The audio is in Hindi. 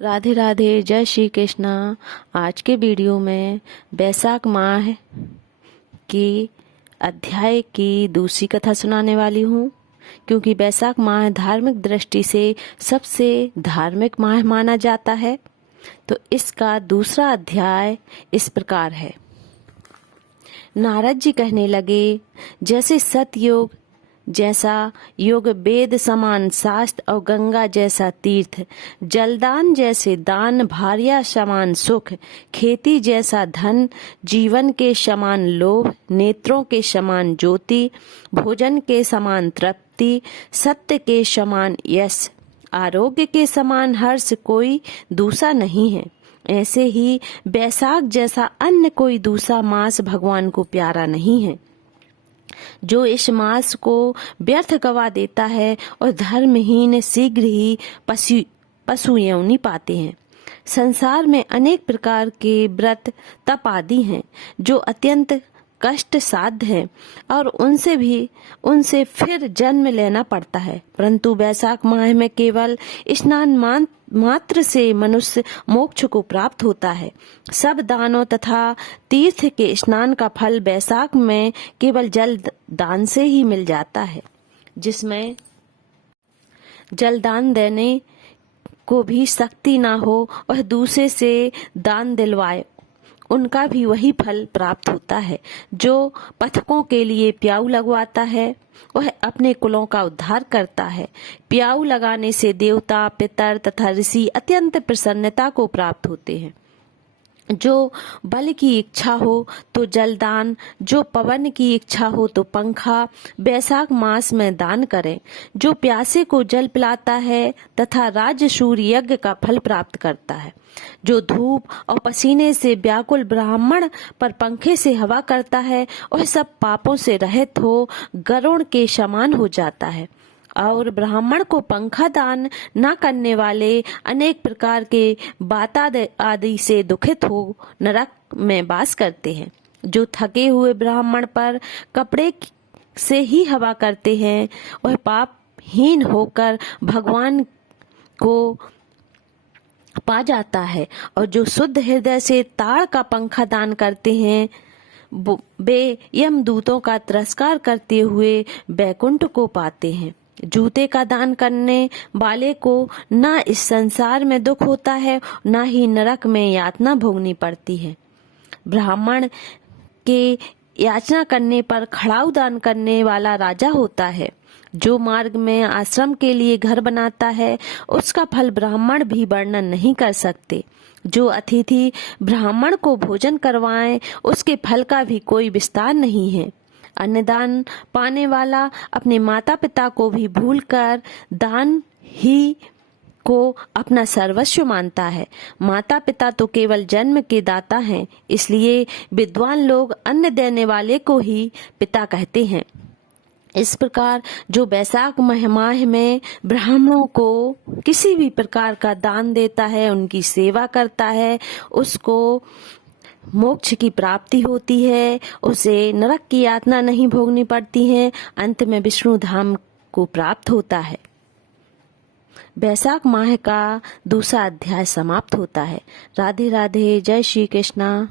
राधे राधे, जय श्री कृष्णा। आज के वीडियो में बैसाख माह की अध्याय की दूसरी कथा सुनाने वाली हूँ, क्योंकि बैसाख माह धार्मिक दृष्टि से सबसे धार्मिक माह माना जाता है। तो इसका दूसरा अध्याय इस प्रकार है। नारद जी कहने लगे, जैसे सतयुग जैसा युग, वेद समान शास्त्र और गंगा जैसा तीर्थ, जलदान जैसे दान, भार्या समान सुख, खेती जैसा धन, जीवन के समान लोभ, नेत्रों के समान ज्योति, भोजन के समान तृप्ति, सत्य के समान यश, आरोग्य के समान हर्ष कोई दूसरा नहीं है। ऐसे ही बैसाख जैसा अन्य कोई दूसरा मास भगवान को प्यारा नहीं है। जो इस मास को व्यर्थ गवा देता है और धर्महीन शीघ्र ही पशु योनि पाते हैं। संसार में अनेक प्रकार के व्रत तप आदि हैं जो अत्यंत कष्ट साध्य है और उनसे फिर जन्म लेना पड़ता है, परंतु बैसाख माह में केवल स्नान मात्र से मनुष्य मोक्ष को प्राप्त होता है। सब दानों तथा तीर्थ के स्नान का फल बैसाख में केवल जल दान से ही मिल जाता है। जिसमें जलदान देने को भी शक्ति ना हो और दूसरे से दान दिलवाए, उनका भी वही फल प्राप्त होता है। जो पथकों के लिए प्याऊ लगवाता है वह अपने कुलों का उद्धार करता है। प्याऊ लगाने से देवता, पितर तथा ऋषि अत्यंत प्रसन्नता को प्राप्त होते हैं। जो बल की इच्छा हो तो जलदान, जो पवन की इच्छा हो तो पंखा बैसाख मास में दान करें। जो प्यासे को जल पिलाता है तथा राजसूय यज्ञ का फल प्राप्त करता है। जो धूप और पसीने से व्याकुल ब्राह्मण पर पंखे से हवा करता है वह सब पापों से रहित हो गरुड़ के समान हो जाता है। और ब्राह्मण को पंखा दान न करने वाले अनेक प्रकार के बाता आदि से दुखित हो नरक में वास करते हैं। जो थके हुए ब्राह्मण पर कपड़े से ही हवा करते हैं वह पापहीन होकर भगवान को पा जाता है। और जो शुद्ध हृदय से ताड़ का पंखा दान करते हैं वे यमदूतों का तिरस्कार करते हुए बैकुंठ को पाते हैं। जूते का दान करने वाले को न इस संसार में दुख होता है न ही नरक में यातना भोगनी पड़ती है। ब्राह्मण के याचना करने पर खड़ाऊ दान करने वाला राजा होता है। जो मार्ग में आश्रम के लिए घर बनाता है उसका फल ब्राह्मण भी वर्णन नहीं कर सकते। जो अतिथि ब्राह्मण को भोजन करवाए उसके फल का भी कोई विस्तार नहीं है। अन्नदान पाने वाला अपने माता पिता को भी भूलकर दान ही को अपना सर्वस्व मानता है। माता पिता तो केवल जन्म के दाता हैं, इसलिए विद्वान लोग अन्न देने वाले को ही पिता कहते हैं। इस प्रकार जो बैसाख माह में ब्राह्मणों को किसी भी प्रकार का दान देता है, उनकी सेवा करता है, उसको मोक्ष की प्राप्ति होती है, उसे नरक की यातना नहीं भोगनी पड़ती है, अंत में विष्णु धाम को प्राप्त होता है। बैसाख माह का दूसरा अध्याय समाप्त होता है। राधे राधे, जय श्री कृष्णा।